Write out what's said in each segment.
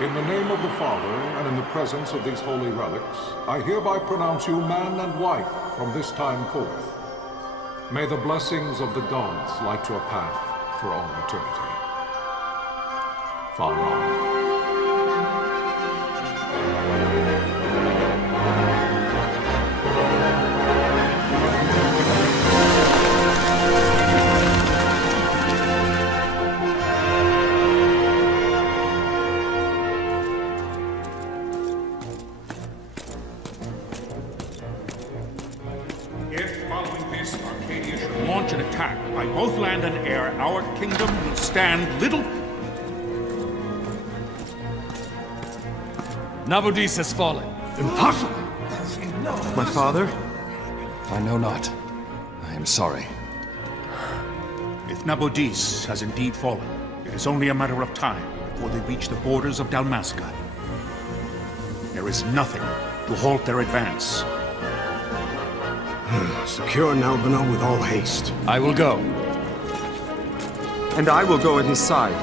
In the name of the Father, and in the presence of these holy relics, I hereby pronounce you man and wife from this time forth. May the blessings of the gods light your path for all eternity. Far on. By both land and air, our kingdom will stand little... Nabudis has fallen. Impossible! My father? I know not. I am sorry. If Nabudis has indeed fallen, it is only a matter of time before they reach the borders of Dalmasca. There is nothing to halt their advance. Secure Nalbina with all haste. I will go. And I will go at his side.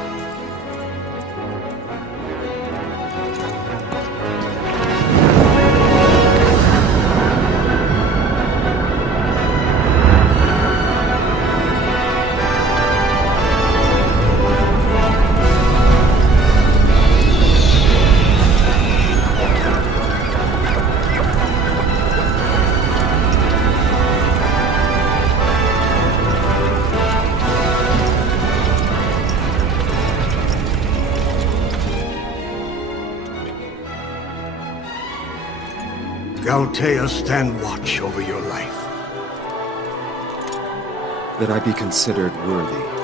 Galtea, stand watch over your life. That I be considered worthy.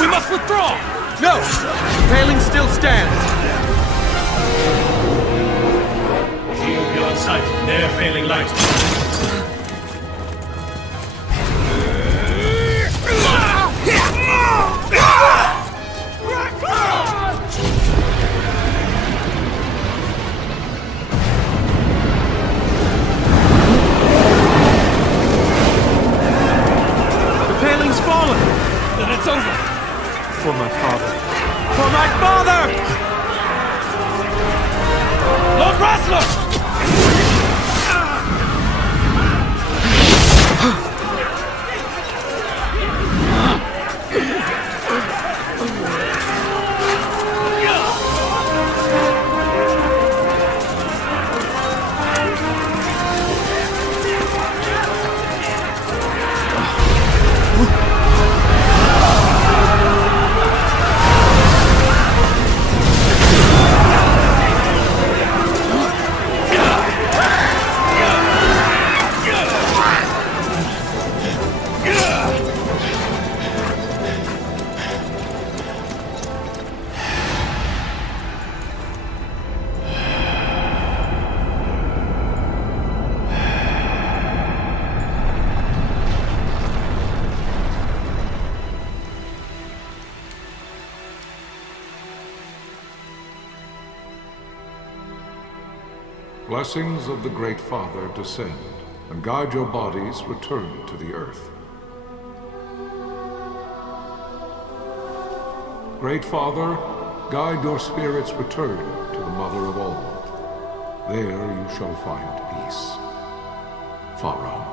We must withdraw! No! Paling still stands! Shield beyond sight, ne'er failing light. The paling's fallen! Then it's over! For my father. For my father! Lord Rasler! blessings of the Great Father descend, and guide your bodies return to the earth. Great Father, guide your spirits return to the Mother of all. There you shall find peace. Pharaoh.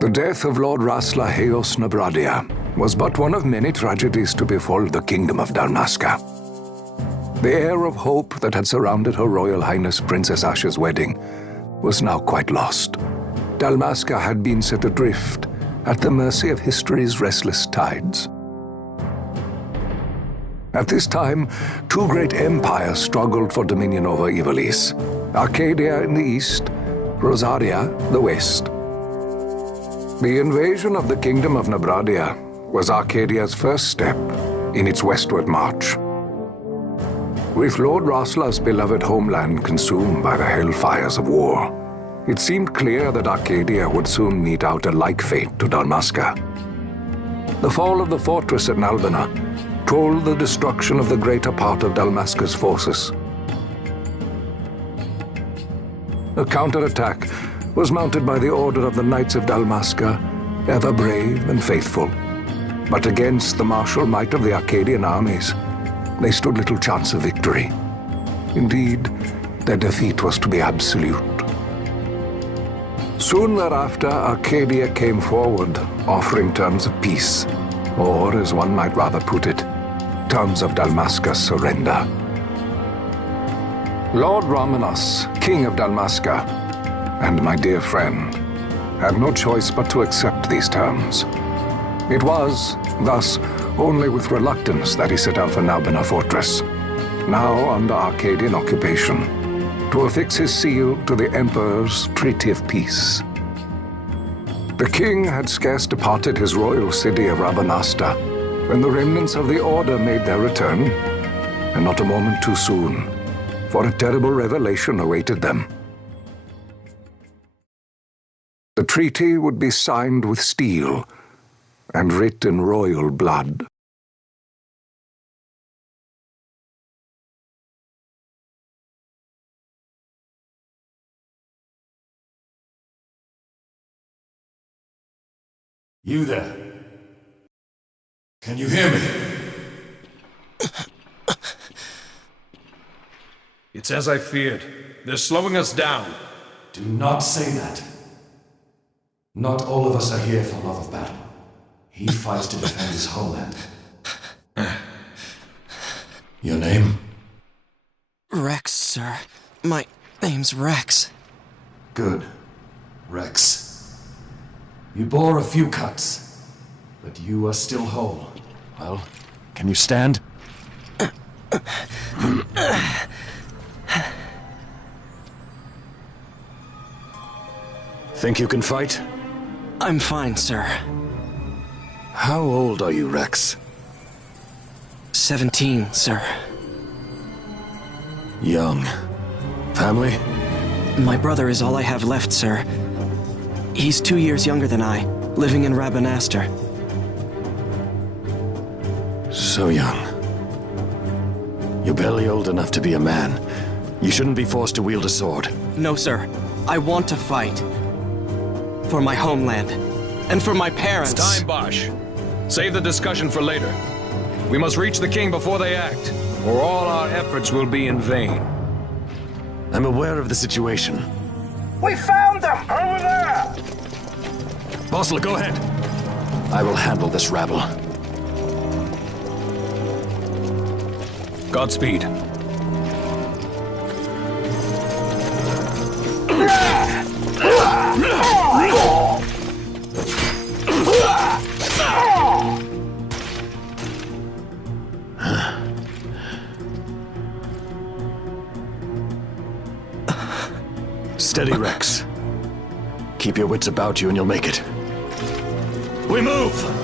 The death of Lord Rasla Heos Nabradia was but one of many tragedies to befall the Kingdom of Dalmasca. The air of hope that had surrounded Her Royal Highness Princess Asha's wedding was now quite lost. Dalmasca had been set adrift at the mercy of history's restless tides. At this time, two great empires struggled for dominion over Ivalice: Arcadia in the east, Rosaria the west. The invasion of the Kingdom of Nabradia was Arcadia's first step in its westward march. With Lord Rasla's beloved homeland consumed by the hellfires of war, it seemed clear that Arcadia would soon mete out a like fate to Dalmasca. The fall of the fortress at Nalbina told the destruction of the greater part of Dalmasca's forces. A counterattack was mounted by the order of the Knights of Dalmasca, ever brave and faithful. But against the martial might of the Arcadian armies, they stood little chance of victory. Indeed, their defeat was to be absolute. Soon thereafter, Arcadia came forward, offering terms of peace, or, as one might rather put it, terms of Dalmasca's surrender. Lord Ramenas, King of Dalmasca, and my dear friend, had no choice but to accept these terms. It was, thus, only with reluctance that he set out for Nalbina Fortress, now under Arcadian occupation, to affix his seal to the Emperor's Treaty of Peace. The king had scarce departed his royal city of Rabanasta when the remnants of the Order made their return, and not a moment too soon, for a terrible revelation awaited them. The treaty would be signed with steel and writ in royal blood. You there? Can you hear me? It's as I feared. They're slowing us down. Do not say that. Not all of us are here for love of battle. He fights to defend his homeland. Your name? Rex, sir. My name's Rex. Good. Rex. You bore a few cuts, but you are still whole. Well, can you stand? Think you can fight? I'm fine, sir. How old are you, Rex? 17, sir. Young. Family? My brother is all I have left, sir. He's 2 years younger than I, living in Rabanastre. So young. You're barely old enough to be a man. You shouldn't be forced to wield a sword. No, sir. I want to fight. For my homeland. And for my parents. It's time, Bosch. Save the discussion for later. We must reach the king before they act, or all our efforts will be in vain. I'm aware of the situation. We found them! Over there! Bossler, go ahead. I will handle this rabble. Godspeed. Steady, Rex. Keep your wits about you and you'll make it. We move!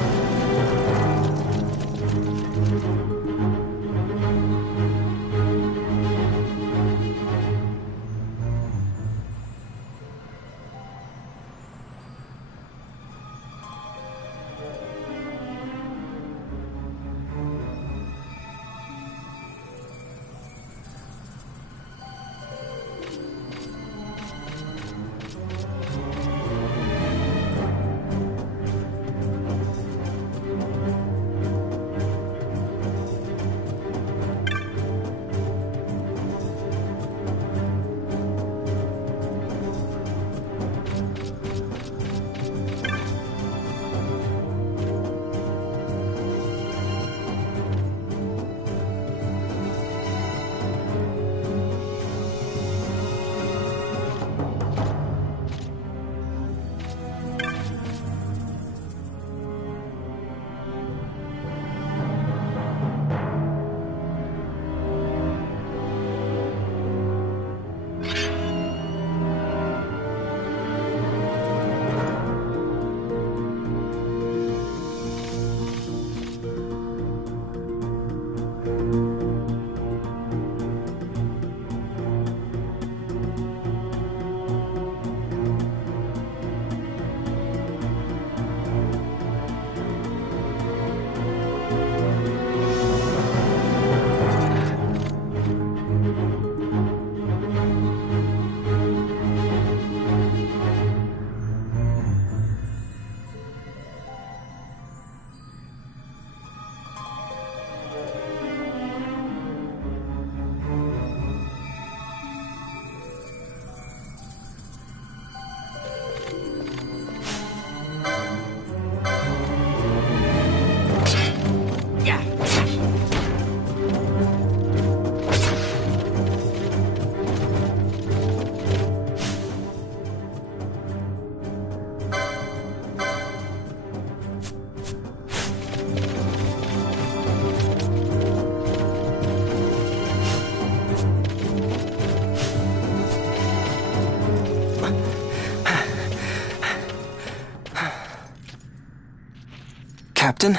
Captain?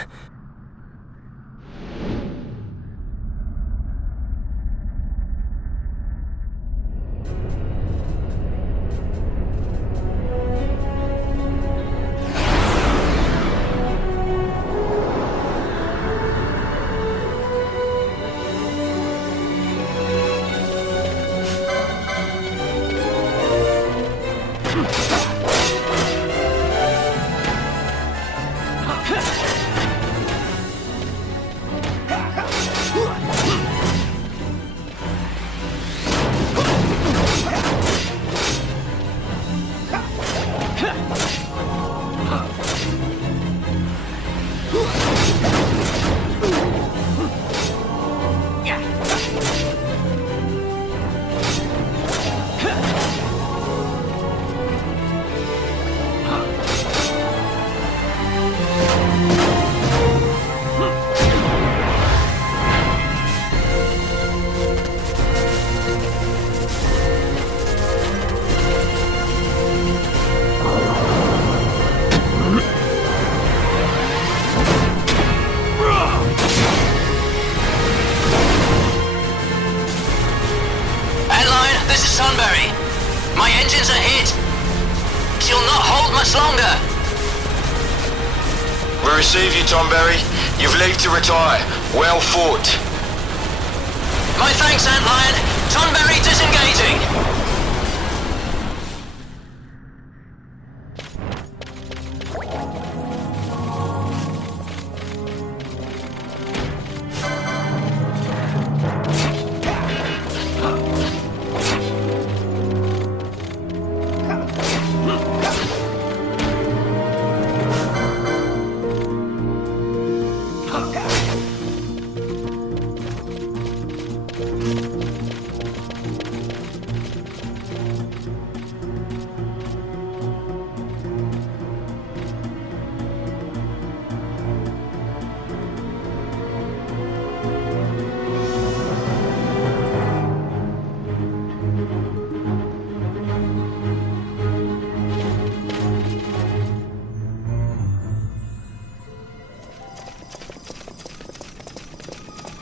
My engines are hit. She'll not hold much longer. We receive you, Tomberry. You've leave to retire. Well fought. My thanks, Antlion. Tonberry disengaging.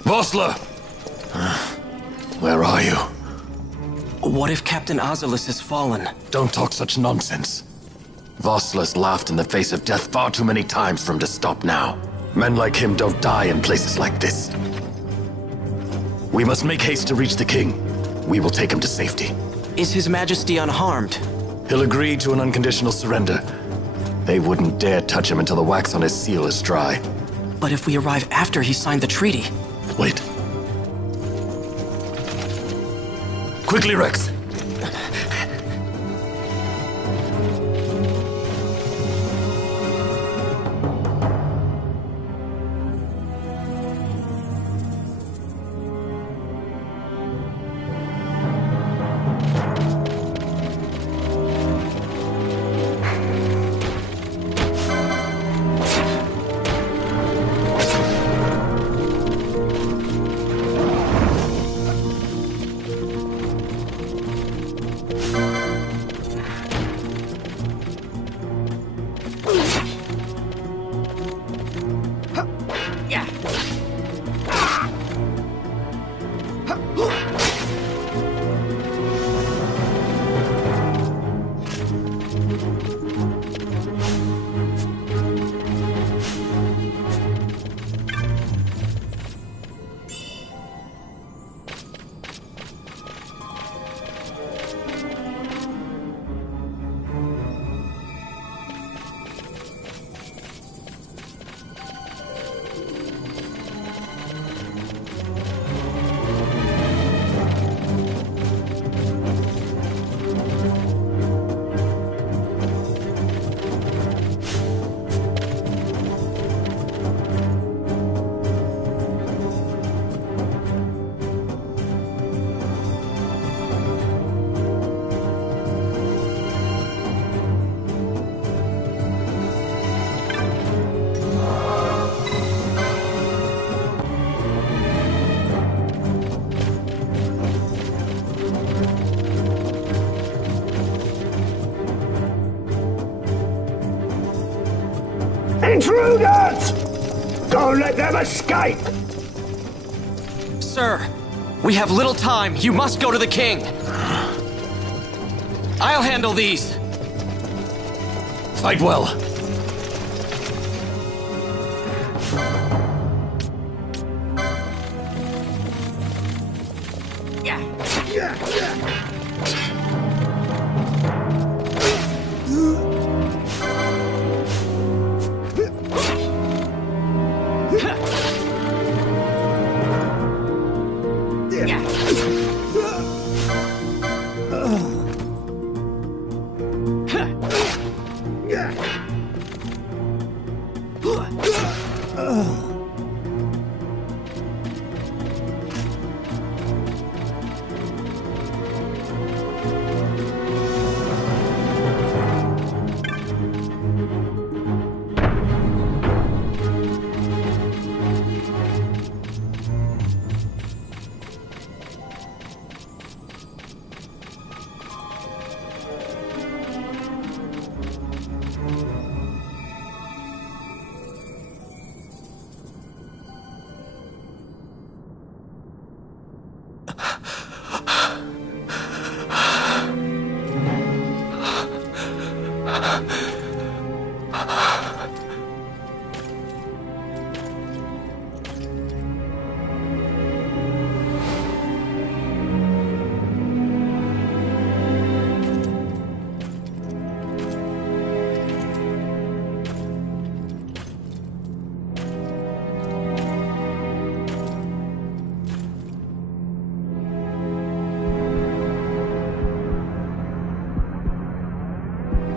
Vossler! Where are you? What if Captain Azulis has fallen? Don't talk such nonsense. Vossler's laughed in the face of death far too many times for him to stop now. Men like him don't die in places like this. We must make haste to reach the king. We will take him to safety. Is His Majesty unharmed? He'll agree to an unconditional surrender. They wouldn't dare touch him until the wax on his seal is dry. But if we arrive after he signed the treaty... Wait. Quickly, Rex! Intruders! Don't let them escape! Sir, we have little time. You must go to the king. I'll handle these. Fight well.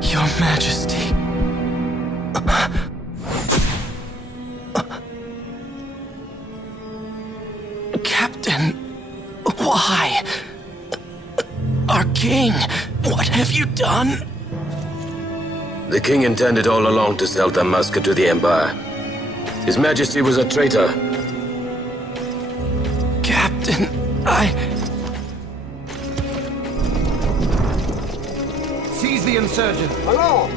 Your Majesty. Captain, why? Our king, what have you done? The king intended all along to sell Damascus to the Empire. His Majesty was a traitor. Captain, Seize the insurgent. Along!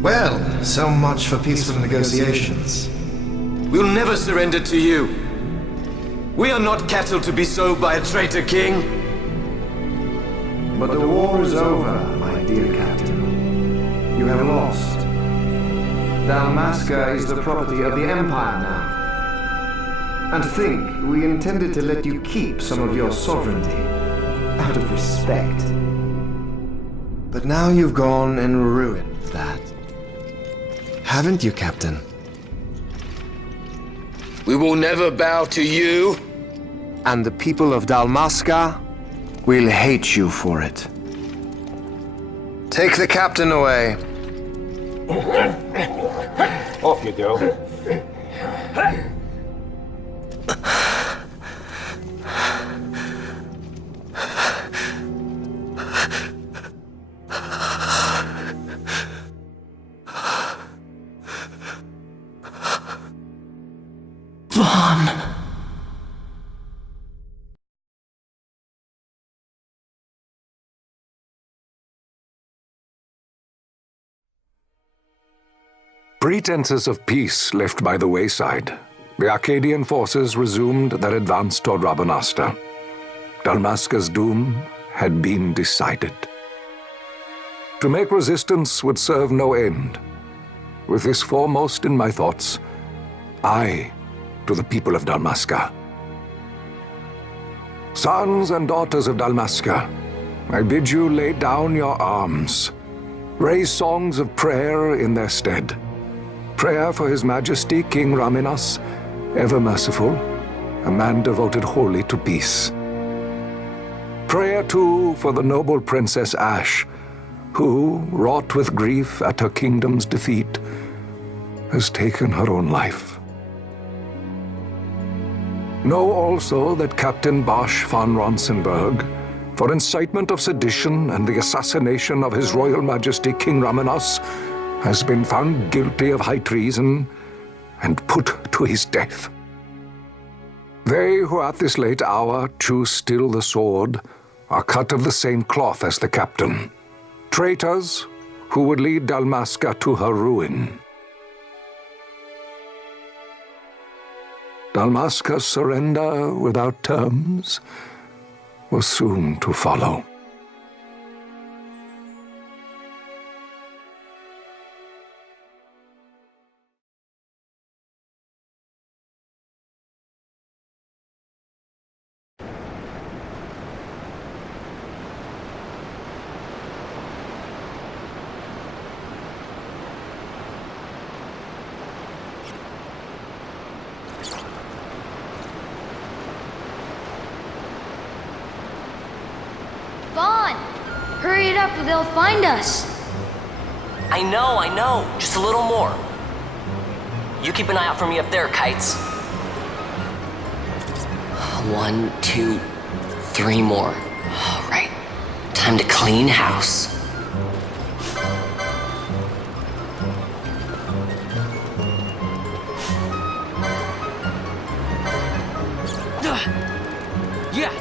Well, so much for peaceful negotiations. We'll never surrender to you. We are not cattle to be sold by a traitor king. But the war is over, my dear captain. You have lost. Dalmasca is the property of the Empire now. And to think we intended to let you keep some of your sovereignty, out of respect. But now you've gone and ruined that. Haven't you, Captain? We will never bow to you. And the people of Dalmasca will hate you for it. Take the captain away. Off you go. Vaughn. Pretenses of peace left by the wayside, the Arcadian forces resumed their advance toward Rabanasta. Dalmasca's doom had been decided. To make resistance would serve no end. With this foremost in my thoughts, I to the people of Dalmasca. Sons and daughters of Dalmasca, I bid you lay down your arms. Raise songs of prayer in their stead. Prayer for His Majesty King Raminas, ever merciful, a man devoted wholly to peace. Prayer, too, for the noble Princess Ash, who, wrought with grief at her kingdom's defeat, has taken her own life. Know also that Captain Bosch von Ronsenberg, for incitement of sedition and the assassination of His Royal Majesty King Raminas, has been found guilty of high treason and put to his death. They who at this late hour choose still the sword are cut of the same cloth as the captain. Traitors who would lead Dalmasca to her ruin. Dalmasca's surrender without terms was soon to follow. Hurry it up or they'll find us. I know. Just a little more. You keep an eye out for me up there, Kites. 1, 2, 3 more. All right. Time to clean house. Yeah.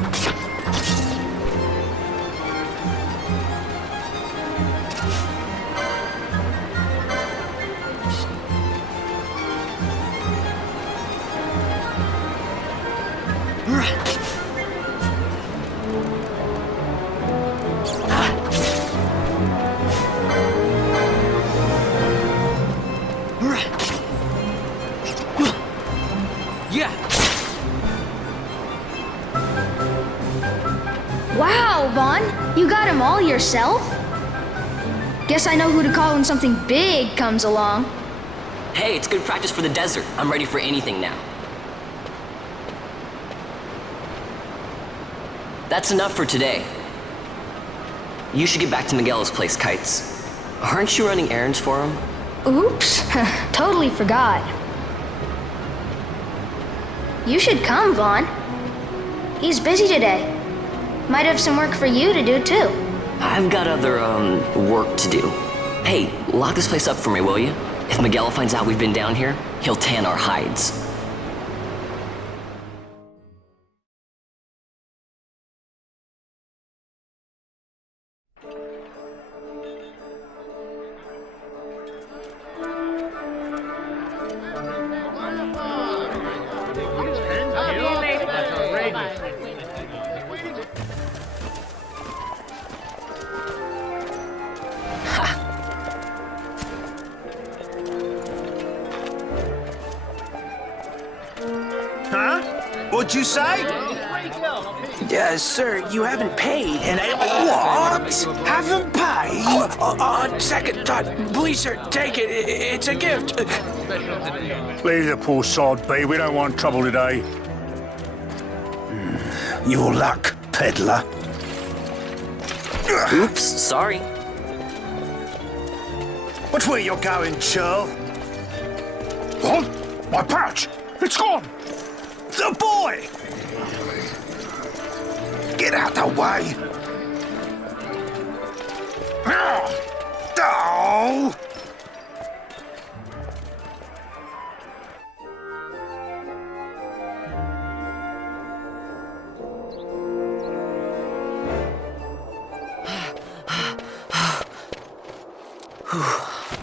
Wow, Vaughn, you got them all yourself? Guess I know who to call when something big comes along. Hey, it's good practice for the desert. I'm ready for anything now. That's enough for today. You should get back to Miguel's place, Kites. Aren't you running errands for him? Oops, totally forgot. You should come, Vaughn. He's busy today. Might have some work for you to do, too. I've got other, work to do. Hey, lock this place up for me, will you? If Miguel finds out we've been down here, he'll tan our hides. What'd you say? Sir, you haven't paid, and I... What? Haven't paid? On second thought, please, sir, take it. It's a gift. Leave the poor sod be. We don't want trouble today. Your luck, peddler. Oops, sorry. Which way you're going, churl? What? My pouch! It's gone! The boy! Get out the way! Oh!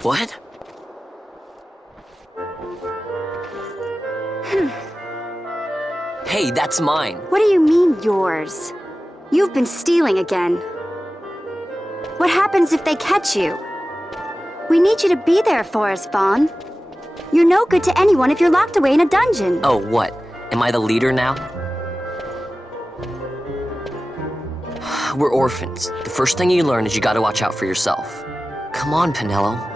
What? Hey, that's mine. What do you mean, yours? You've been stealing again. What happens if they catch you? We need you to be there for us, Vaughn. You're no good to anyone if you're locked away in a dungeon. Oh, what? Am I the leader now? We're orphans. The first thing you learn is you gotta watch out for yourself. Come on, Pinello.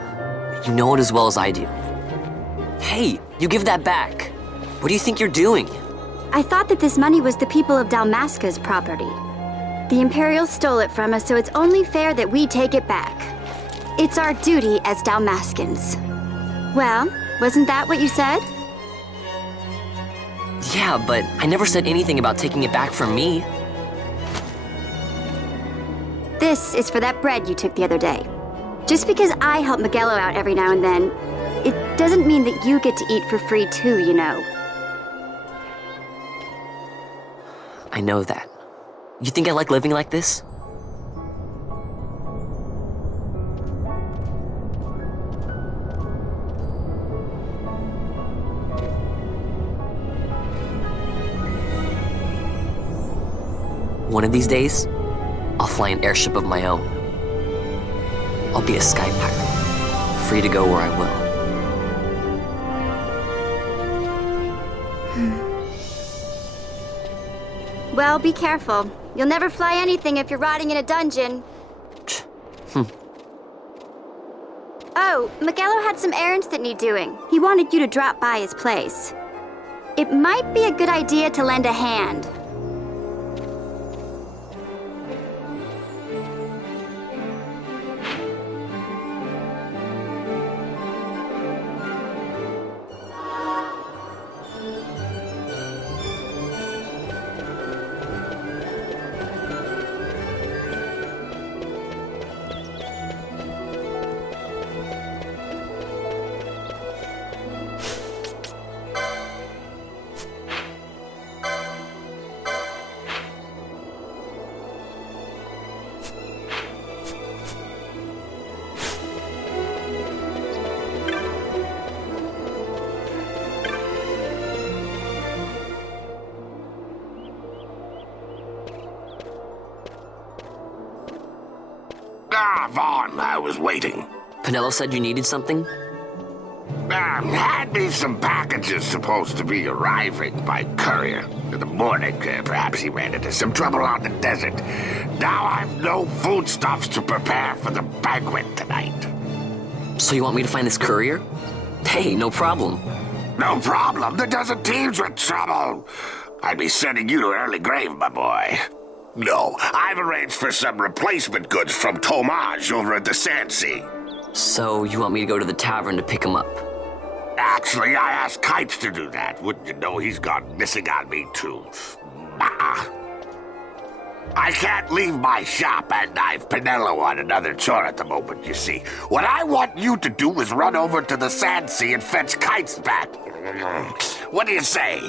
You know it as well as I do. Hey, you give that back. What do you think you're doing? I thought that this money was the people of Dalmasca's property. The Imperials stole it from us, so it's only fair that we take it back. It's our duty as Dalmascans. Well, wasn't that what you said? Yeah, but I never said anything about taking it back from me. This is for that bread you took the other day. Just because I help Miguelo out every now and then, it doesn't mean that you get to eat for free too, you know. I know that. You think I like living like this? One of these days, I'll fly an airship of my own. I'll be a sky pirate, free to go where I will. Well, be careful. You'll never fly anything if you're rotting in a dungeon. Oh, Miguelo had some errands that need doing. He wanted you to drop by his place. It might be a good idea to lend a hand. Vaughn, I was waiting. Pinello said you needed something? Had me some packages supposed to be arriving by courier. In the morning, perhaps he ran into some trouble on the desert. Now I've no foodstuffs to prepare for the banquet tonight. So you want me to find this courier? Hey, no problem. No problem. The desert teems with trouble. I'd be sending you to an early grave, my boy. No, I've arranged for some replacement goods from Tomage over at the Sand Sea. So you want me to go to the tavern to pick him up? Actually, I asked Kites to do that. Wouldn't you know he's gone missing on me, too? Nah. I can't leave my shop, and I've Pinello on another chore at the moment, you see. What I want you to do is run over to the Sand Sea and fetch Kites back. What do you say?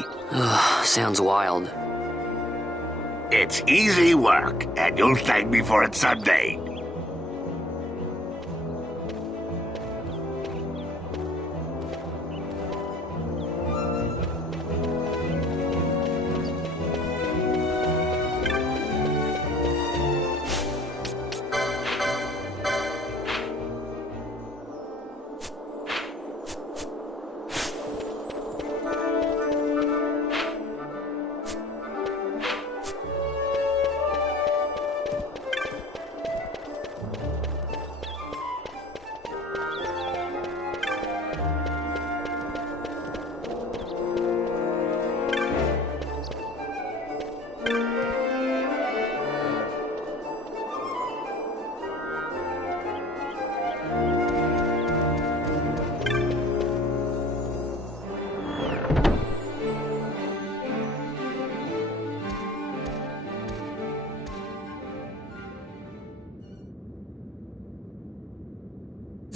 Sounds wild. It's easy work, and you'll thank me for it someday.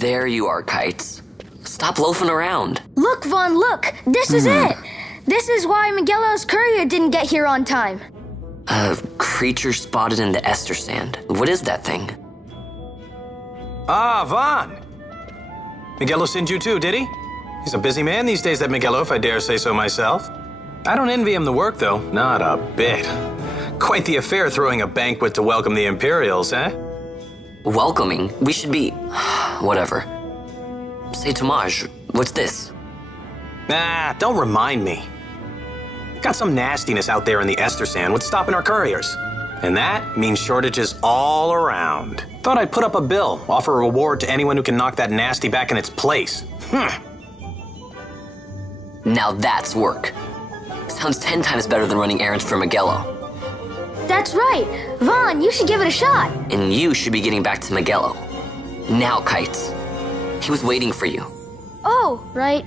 There you are, Kites. Stop loafing around. Look, Vaughn, look! This is it! This is why Miguelo's courier didn't get here on time. A creature spotted in the Ester Sand. What is that thing? Ah, Vaughn! Miguelo sent you too, did he? He's a busy man these days, that Miguelo, if I dare say so myself. I don't envy him the work, though. Not a bit. Quite the affair throwing a banquet to welcome the Imperials, eh? Welcoming? We should be... whatever. Say, Tomaj, what's this? Nah, don't remind me. Got some nastiness out there in the Ester Sand. What's stopping our couriers? And that means shortages all around. Thought I'd put up a bill, offer a reward to anyone who can knock that nasty back in its place. Now that's work. Sounds 10 times better than running errands for Miguelo. That's right! Vaughn, you should give it a shot! And you should be getting back to Miguelo. Now, Kites. He was waiting for you. Oh, right.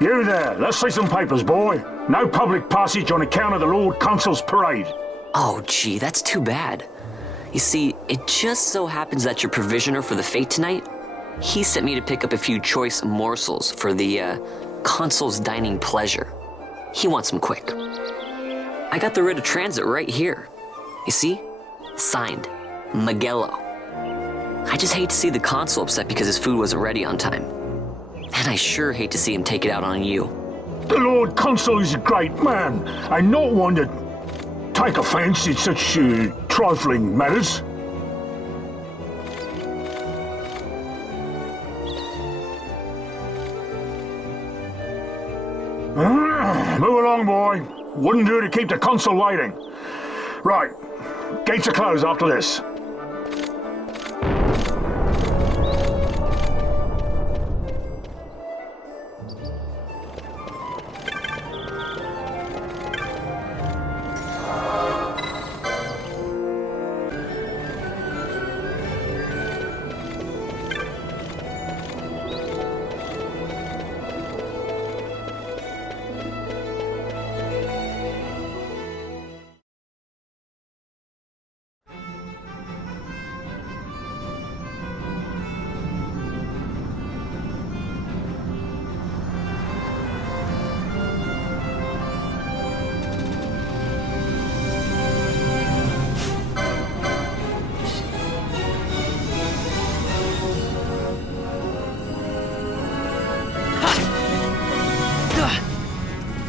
You there, let's see some papers, boy. No public passage on account of the Lord Consul's parade. Oh, gee, that's too bad. You see, it just so happens that your provisioner for the fete tonight, he sent me to pick up a few choice morsels for the, Consul's dining pleasure. He wants them quick. I got the writ of transit right here. You see? Signed, Magello. I just hate to see the Consul upset because his food wasn't ready on time. And I sure hate to see him take it out on you. The Lord Consul is a great man, and not one to take offence in such trifling matters. Move along, boy. Wouldn't do to keep the Consul waiting. Right, gates are closed after this.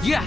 Yeah!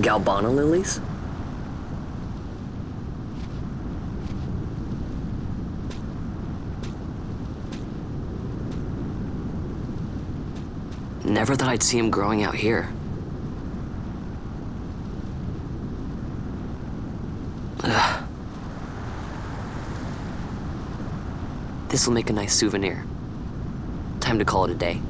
Galbana lilies? Never thought I'd see him growing out here. Ugh. This'll make a nice souvenir. Time to call it a day.